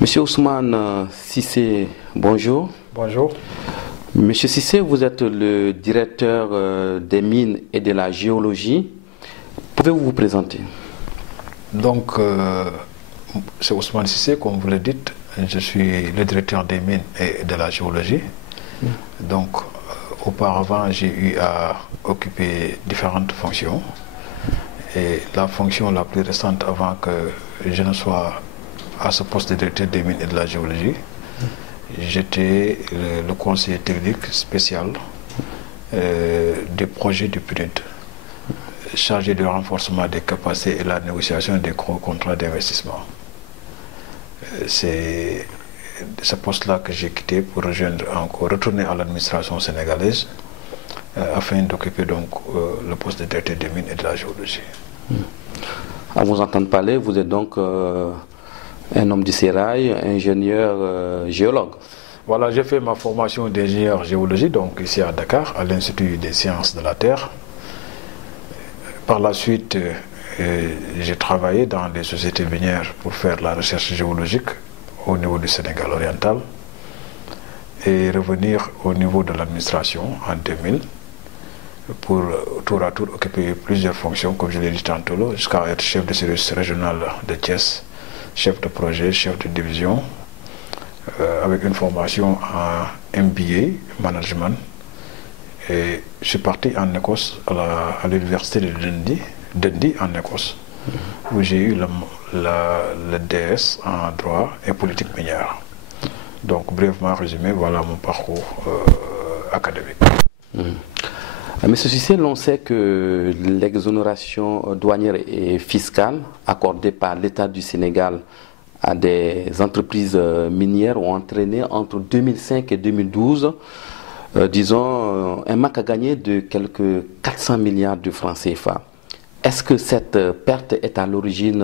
Monsieur Ousmane Cissé, bonjour. Bonjour. Monsieur Cissé, vous êtes le directeur des mines et de la géologie. Pouvez-vous vous présenter? Donc, c'est Ousmane Cissé, comme vous le dites. Je suis le directeur des mines et de la géologie. Donc, auparavant, j'ai eu à occuper différentes fonctions. Et la fonction la plus récente avant que je ne sois à ce poste de directeur des mines et de la géologie, j'étais le conseiller technique spécial du projet du PNUD, chargé du renforcement des capacités et la négociation des gros contrats d'investissement. C'est ce poste-là que j'ai quitté pour retourner à l'administration sénégalaise afin d'occuper donc le poste de directeur des mines et de la géologie. À vous entendre parler, vous êtes donc un homme du sérail, ingénieur géologue. Voilà, j'ai fait ma formation d'ingénieur géologie donc ici à Dakar, à l'Institut des sciences de la Terre. Par la suite, j'ai travaillé dans des sociétés minières pour faire la recherche géologique au niveau du Sénégal oriental et revenir au niveau de l'administration en 2000 pour tour à tour occuper plusieurs fonctions, comme je l'ai dit tantôt, jusqu'à être chef de service régional de Thiès, chef de projet, chef de division, avec une formation en MBA, management. Et je suis parti en Écosse, à l'université de Dundee en Écosse, où j'ai eu le DS en droit et politique minière. Donc, brièvement résumé, voilà mon parcours académique. Monsieur Cissé, l'on sait que l'exonération douanière et fiscale accordée par l'État du Sénégal à des entreprises minières ont entraîné entre 2005 et 2012, disons, un manque à gagner de quelques 400 milliards de francs CFA. Est-ce que cette perte est à l'origine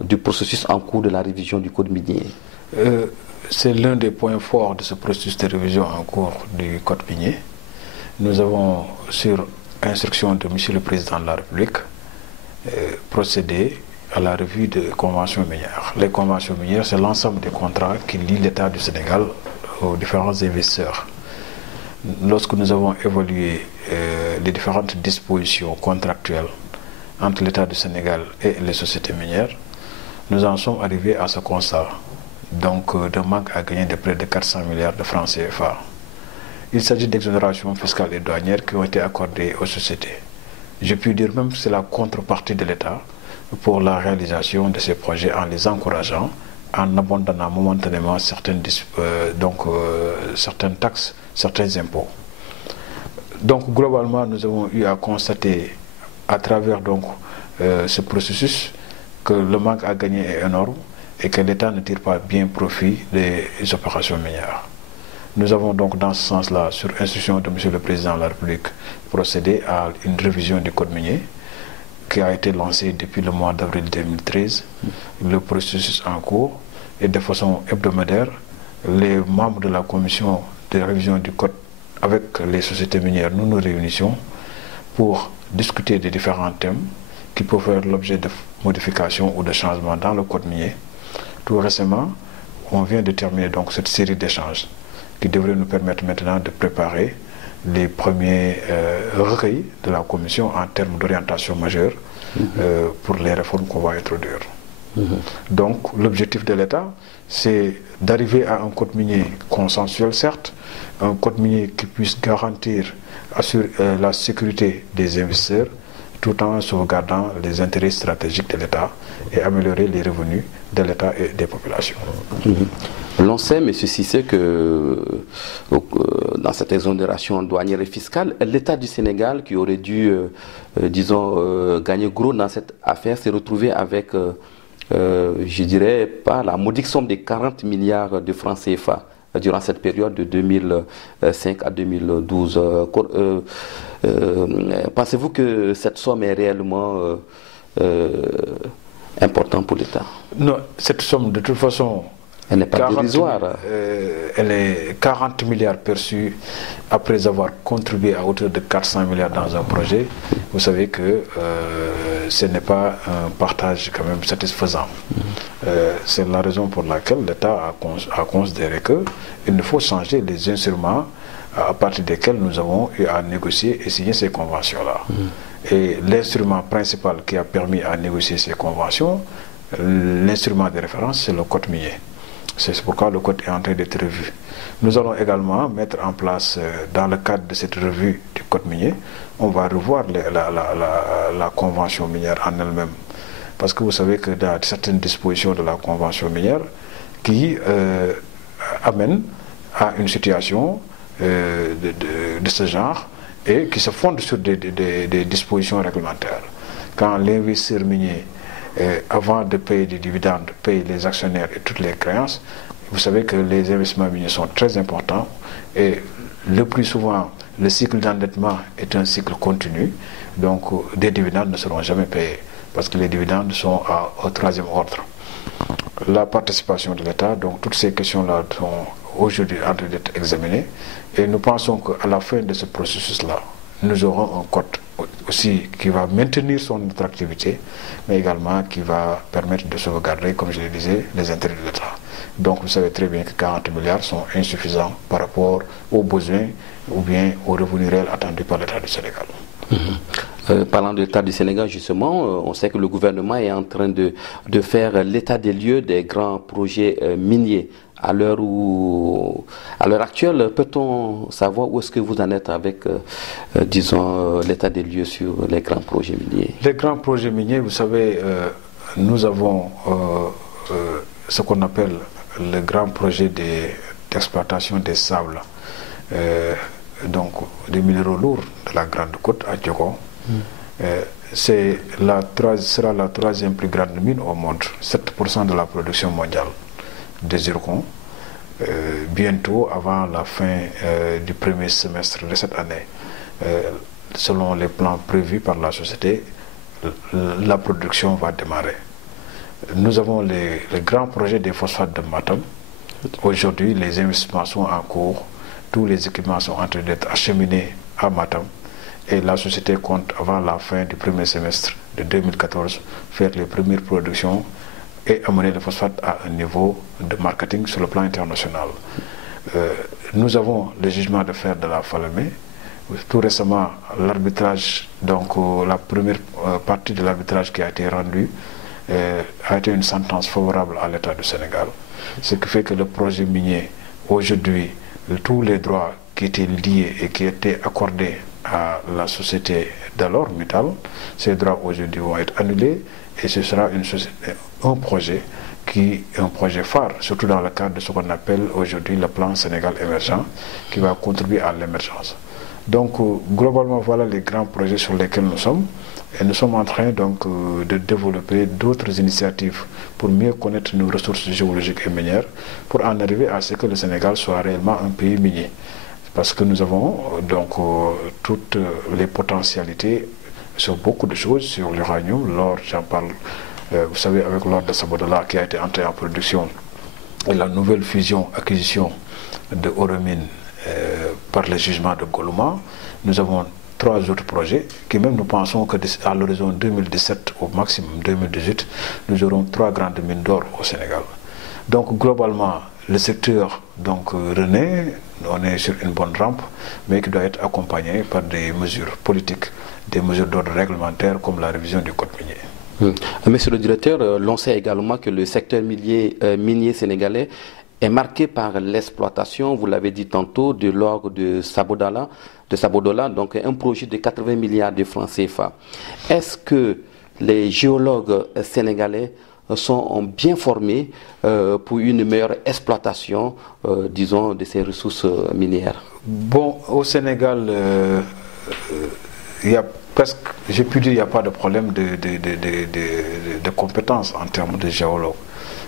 du processus en cours de la révision du Code minier? C'est l'un des points forts de ce processus de révision en cours du Code minier. Nous avons, sur instruction de M. le Président de la République, procédé à la revue des conventions minières. Les conventions minières, c'est l'ensemble des contrats qui lient l'État du Sénégal aux différents investisseurs. Lorsque nous avons évalué les différentes dispositions contractuelles entre l'État du Sénégal et les sociétés minières, nous en sommes arrivés à ce constat, donc d'un manque à gagner de près de 400 milliards de francs CFA. Il s'agit d'exonérations fiscales et douanières qui ont été accordées aux sociétés. Je puis dire même que c'est la contrepartie de l'État pour la réalisation de ces projets en les encourageant, en abandonnant momentanément certaines taxes, certains impôts. Donc globalement, nous avons eu à constater à travers ce processus que le manque à gagner est énorme et que l'État ne tire pas bien profit des opérations minières. Nous avons donc dans ce sens-là, sur instruction de M. le Président de la République, procédé à une révision du Code minier qui a été lancée depuis le mois d'avril 2013. Le processus en cours et de façon hebdomadaire, les membres de la commission de révision du Code avec les sociétés minières, nous nous réunissions pour discuter des différents thèmes qui peuvent faire l'objet de modifications ou de changements dans le Code minier. Tout récemment, on vient de terminer donc cette série d'échanges qui devrait nous permettre maintenant de préparer les premiers recueils de la Commission en termes d'orientation majeure pour les réformes qu'on va introduire. Donc l'objectif de l'État, c'est d'arriver à un code minier consensuel, certes, un code minier qui puisse garantir, assurer la sécurité des investisseurs, tout en sauvegardant les intérêts stratégiques de l'État et améliorer les revenus de l'État et des populations. L'on sait, M. Cissé, que dans cette exonération douanière et fiscale, l'État du Sénégal, qui aurait dû, disons, gagner gros dans cette affaire, s'est retrouvé avec, je dirais, pas la modique somme de 40 milliards de francs CFA durant cette période de 2005 à 2012. Pensez-vous que cette somme est réellement importante pour l'État? Non, cette somme, de toute façon, Elle n'est pas dérisoire. Elle est 40 milliards perçus après avoir contribué à hauteur de 400 milliards dans un projet. Vous savez que ce n'est pas un partage quand même satisfaisant. C'est la raison pour laquelle l'État a considéré qu'il faut changer les instruments à partir desquels nous avons eu à négocier et signer ces conventions-là. Et l'instrument principal qui a permis à négocier ces conventions, l'instrument de référence, c'est le code minier. C'est pourquoi le code est en train d'être revu. Nous allons également mettre en place, dans le cadre de cette revue du code minier, on va revoir la convention minière en elle-même. Parce que vous savez que dans certaines dispositions de la convention minière qui amènent à une situation de ce genre et qui se fondent sur des dispositions réglementaires. Quand l'investisseur minier, avant de payer des dividendes, paye les actionnaires et toutes les créances, vous savez que les investissements miniers sont très importants et le plus souvent, le cycle d'endettement est un cycle continu, donc des dividendes ne seront jamais payés parce que les dividendes sont au troisième ordre. La participation de l'État, donc toutes ces questions-là sont aujourd'hui en train d'être examinées et nous pensons qu'à la fin de ce processus-là, nous aurons un code aussi qui va maintenir son attractivité, mais également qui va permettre de sauvegarder, comme je le disais, les intérêts de l'État. Donc vous savez très bien que 40 milliards sont insuffisants par rapport aux besoins ou bien aux revenus réels attendus par l'État du Sénégal. Parlant de l'État du Sénégal, justement, on sait que le gouvernement est en train de faire l'état des lieux des grands projets miniers. À l'heure actuelle, peut-on savoir où est-ce que vous en êtes avec, disons, l'état des lieux sur les grands projets miniers? Les grands projets miniers, vous savez, nous avons ce qu'on appelle le grand projet d'exploitation des sables, donc des minéraux lourds de la Grande Côte à Diogon. Sera la troisième plus grande mine au monde, 7% de la production mondiale de zircon, bientôt avant la fin du premier semestre de cette année. Selon les plans prévus par la société, la production va démarrer. Nous avons le grand projet des phosphates de Matam. Aujourd'hui, les investissements sont en cours, tous les équipements sont en train d'être acheminés à Matam et la société compte, avant la fin du premier semestre de 2014, faire les premières productions et amener le phosphate à un niveau de marketing sur le plan international. Nous avons le jugement de fer de la Falémé. Tout récemment, l'arbitrage, donc la première partie de l'arbitrage qui a été rendue, a été une sentence favorable à l'État du Sénégal. Ce qui fait que le projet minier, aujourd'hui, tous les droits qui étaient liés et qui étaient accordés à la société d'alors, Mittal, ces droits aujourd'hui vont être annulés et ce sera un projet phare, surtout dans le cadre de ce qu'on appelle aujourd'hui le plan Sénégal émergent, qui va contribuer à l'émergence. Donc, globalement, voilà les grands projets sur lesquels nous sommes. Et nous sommes en train donc de développer d'autres initiatives pour mieux connaître nos ressources géologiques et minières, pour en arriver à ce que le Sénégal soit réellement un pays minier. Parce que nous avons donc toutes les potentialités sur beaucoup de choses, sur l'uranium, l'or, j'en parle, vous savez, avec l'or de Sabodala qui a été entré en production, et la nouvelle fusion-acquisition de Oromine par le jugement de Goloma. Nous avons 3 autres projets qui même nous pensons qu'à l'horizon 2017 au maximum 2018, nous aurons 3 grandes mines d'or au Sénégal. Donc globalement, le secteur donc renaît, on est sur une bonne rampe, mais qui doit être accompagné par des mesures politiques, des mesures d'ordre réglementaire comme la révision du code minier. Monsieur le directeur, l'on sait également que le secteur minier sénégalais est marqué par l'exploitation, vous l'avez dit tantôt, de l'or de Sabodala, donc un projet de 80 milliards de francs CFA. Est-ce que les géologues sénégalais sont bien formés pour une meilleure exploitation, disons, de ces ressources minières? Bon, au Sénégal, il y a presque, j'ai pu dire, il n'y a pas de problème de compétences en termes de géologues.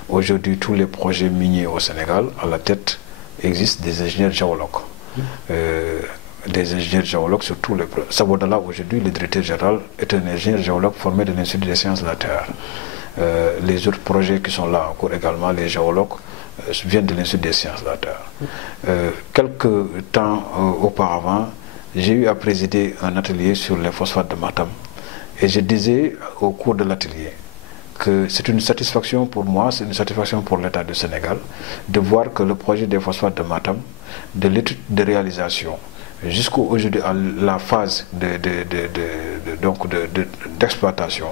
Aujourd'hui, tous les projets miniers au Sénégal, à la tête, existent des ingénieurs géologues. Des ingénieurs géologues sur tous les projets. Sabodala, aujourd'hui, le directeur général est un ingénieur géologue formé de l'Institut des sciences de la Terre. Les autres projets qui sont là en cours également, les géologues viennent de l'Institut des sciences de la Terre. Quelques temps auparavant, j'ai eu à présider un atelier sur les phosphates de Matam. Et je disais au cours de l'atelier que c'est une satisfaction pour moi, c'est une satisfaction pour l'État du Sénégal de voir que le projet des phosphates de Matam, de l'étude de réalisation jusqu'aujourd'hui à la phase d'exploitation,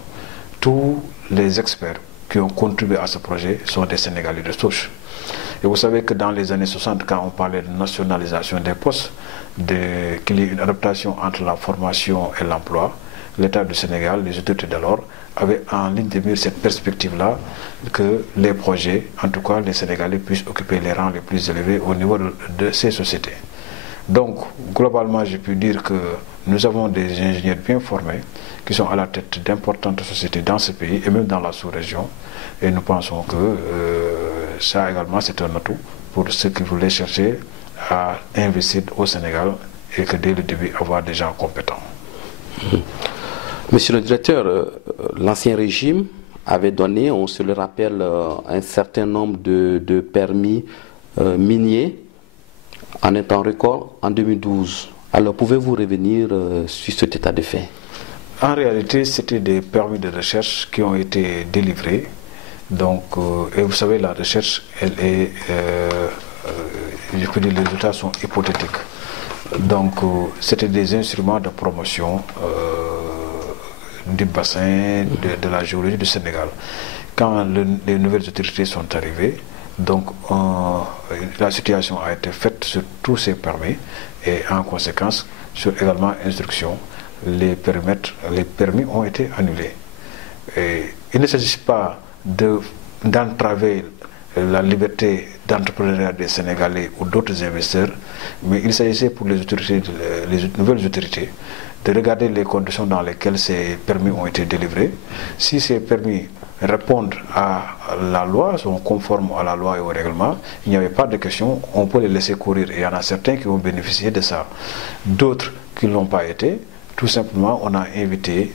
tous les experts qui ont contribué à ce projet sont des Sénégalais de souche. Et vous savez que dans les années 60, quand on parlait de nationalisation des postes, qu'il y ait une adaptation entre la formation et l'emploi, l'État du Sénégal, les autorités d'alors, avaient en ligne de mire cette perspective-là, que les projets, en tout cas les Sénégalais, puissent occuper les rangs les plus élevés au niveau de ces sociétés. Donc, globalement, j'ai pu dire que nous avons des ingénieurs bien formés qui sont à la tête d'importantes sociétés dans ce pays et même dans la sous-région. Et nous pensons que ça également, c'est un atout pour ceux qui voulaient chercher à investir au Sénégal et que dès le début, avoir des gens compétents. Monsieur le directeur, l'ancien régime avait donné, on se le rappelle, un certain nombre de permis miniers en un temps record en 2012. Alors, pouvez-vous revenir sur cet état de fait? En réalité, c'était des permis de recherche qui ont été délivrés. Donc, et vous savez, la recherche, elle est, je peux dire, les résultats sont hypothétiques. Donc, c'était des instruments de promotion du bassin, de la géologie du Sénégal. Quand les nouvelles autorités sont arrivées, donc la situation a été faite sur tous ces permis et en conséquence, sur également instruction, les permis ont été annulés. Et il ne s'agit pas d'entraver la liberté d'entrepreneuriat des Sénégalais ou d'autres investisseurs, mais il s'agissait pour les autorités, les nouvelles autorités, de regarder les conditions dans lesquelles ces permis ont été délivrés. Si ces permis répondent à la loi, sont conformes à la loi et au règlement, il n'y avait pas de question, on peut les laisser courir. Et il y en a certains qui ont bénéficié de ça. D'autres qui ne l'ont pas été. Tout simplement, on a invité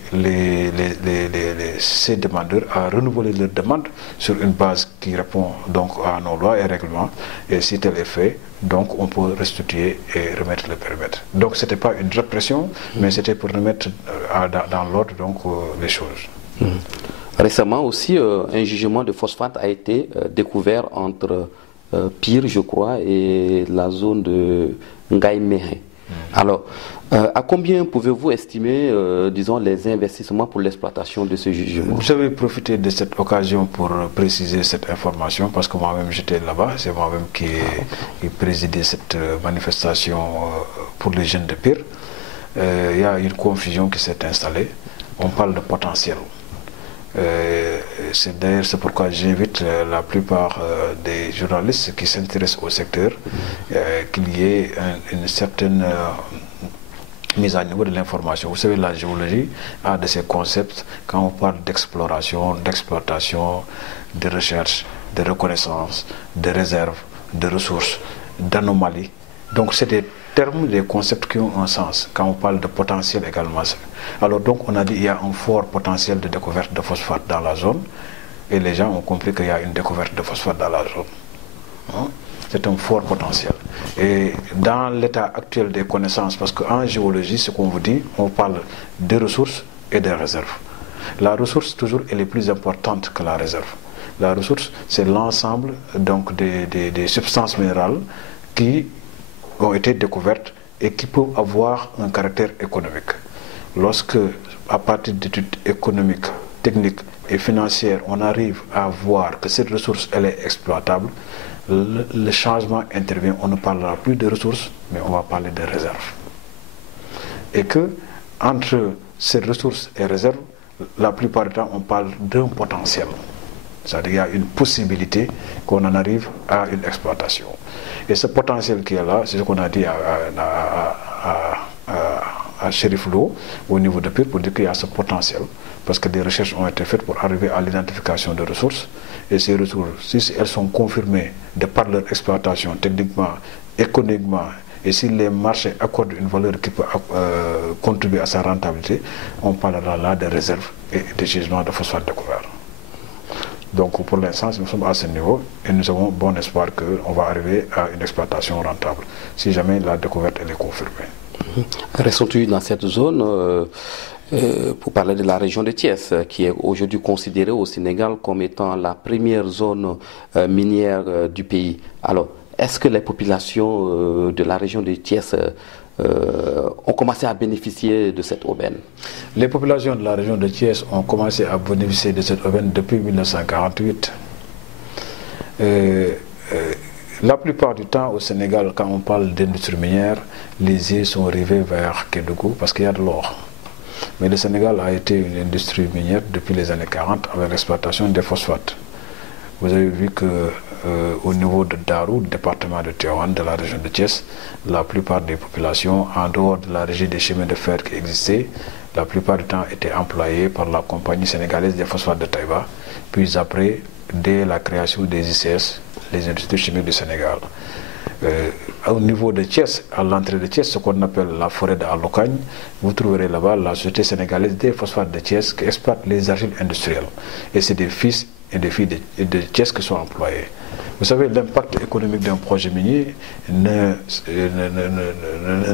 ces demandeurs à renouveler leur demande sur une base qui répond donc à nos lois et règlements. Et si tel est fait, donc on peut restituer et remettre le périmètre. Donc ce n'était pas une répression, mais c'était pour remettre dans l'ordre donc les choses. Récemment aussi, un jugement de phosphate a été découvert entre Pire, je crois, et la zone de Ngaïméré. Alors, à combien pouvez-vous estimer, disons, les investissements pour l'exploitation de ce jugement? Vous avez profité de cette occasion pour préciser cette information, parce que moi-même j'étais là-bas, c'est moi-même qui ai présidé cette manifestation pour les jeunes de Pire. Il y a une confusion qui s'est installée. On parle de potentiel. C'est pourquoi j'invite la plupart des journalistes qui s'intéressent au secteur qu'il y ait une certaine mise à niveau de l'information. Vous savez, la géologie a de ces concepts quand on parle d'exploration, d'exploitation, de recherche, de reconnaissance, de réserve, de ressources, d'anomalies. Donc c'est des termes, des concepts qui ont un sens quand on parle de potentiel également. Alors donc on a dit qu'il y a un fort potentiel de découverte de phosphate dans la zone et les gens ont compris qu'il y a une découverte de phosphate dans la zone. C'est un fort potentiel. Et dans l'état actuel des connaissances, parce qu'en géologie, ce qu'on vous dit, on parle de ressources et de réserves. La ressource, toujours, elle est plus importante que la réserve. La ressource, c'est l'ensemble donc des substances minérales qui ont été découvertes et qui peuvent avoir un caractère économique. Lorsque, à partir d'études économiques, techniques et financières, on arrive à voir que cette ressource, elle est exploitable, le changement intervient. On ne parlera plus de ressources, mais on va parler de réserves. Et que, entre ces ressources et réserves, la plupart du temps, on parle d'un potentiel. C'est-à-dire qu'il y a une possibilité qu'on en arrive à une exploitation. Et ce potentiel qui est là, c'est ce qu'on a dit à Chérif Lo, au niveau de Pire, pour dire qu'il y a ce potentiel. Parce que des recherches ont été faites pour arriver à l'identification de ressources. Et ces ressources, si elles sont confirmées de par leur exploitation techniquement, économiquement, et si les marchés accordent une valeur qui peut contribuer à sa rentabilité, on parlera là de réserves et de gisements de phosphate découverts. Donc pour l'instant, nous sommes à ce niveau et nous avons bon espoir qu'on va arriver à une exploitation rentable, si jamais la découverte elle est confirmée. Restons-nous dans cette zone pour parler de la région de Thiès, qui est aujourd'hui considérée au Sénégal comme étant la première zone minière du pays. Alors, est-ce que les populations de la région de Thiès ont commencé à bénéficier de cette aubaine? Les populations de la région de Thiès ont commencé à bénéficier de cette aubaine depuis 1948. La plupart du temps au Sénégal, quand on parle d'industrie minière, les yeux sont rivés vers Kédougou parce qu'il y a de l'or. Mais le Sénégal a été une industrie minière depuis les années 40 avec l'exploitation des phosphates. Vous avez vu qu'au niveau de Darou, département de Tivaouane, de la région de Thiès, la plupart des populations, en dehors de la régie des chemins de fer qui existait, la plupart du temps étaient employées par la compagnie sénégalaise des phosphates de Taïba. Puis après, dès la création des ICS, les industries chimiques du Sénégal. Au niveau de Thiès, à l'entrée de Thiès, ce qu'on appelle la forêt d'Alocagne, vous trouverez là-bas la société sénégalaise des phosphates de Thiès qui exploite les argiles industrielles. Et c'est des fils et des filles de Thiès qui sont employés. Vous savez, l'impact économique d'un projet minier ne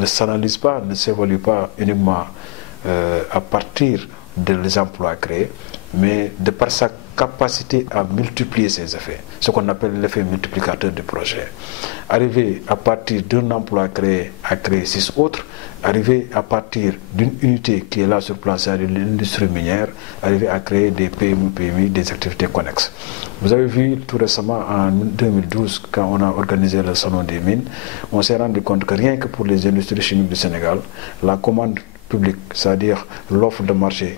s'analyse pas, ne s'évalue pas uniquement à partir des emplois créés, mais de par sa capacité à multiplier ses effets, ce qu'on appelle l'effet multiplicateur du projet. Arriver à partir d'un emploi créé à créer 6 autres, arriver à partir d'une unité qui est là sur place, c'est-à-dire l'industrie minière, arriver à créer des PME, PMI, des activités connexes. Vous avez vu tout récemment en 2012, quand on a organisé le Salon des mines, on s'est rendu compte que rien que pour les industries chimiques du Sénégal, la commande publique, c'est-à-dire l'offre de marché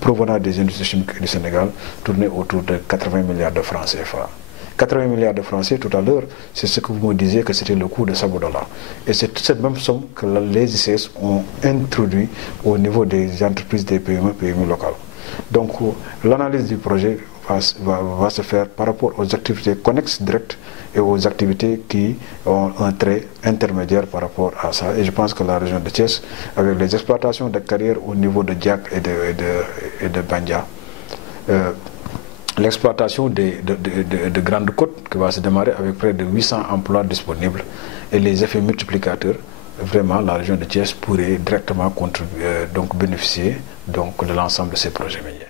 provenant des industries chimiques du Sénégal, tournait autour de 80 milliards de francs CFA. 80 milliards de francs CFA tout à l'heure, c'est ce que vous me disiez que c'était le coût de Sabodala. Et c'est toute cette même somme que les ICS ont introduit au niveau des entreprises des PME, PMI locales. Donc l'analyse du projet va se faire par rapport aux activités connexes directes et aux activités qui ont un trait intermédiaire par rapport à ça. Et je pense que la région de Thiès, avec les exploitations de carrière au niveau de Diak et de Bandia, l'exploitation de Grande Côte qui va se démarrer avec près de 800 emplois disponibles et les effets multiplicateurs, vraiment la région de Thiès pourrait directement bénéficier de l'ensemble de ces projets miniers.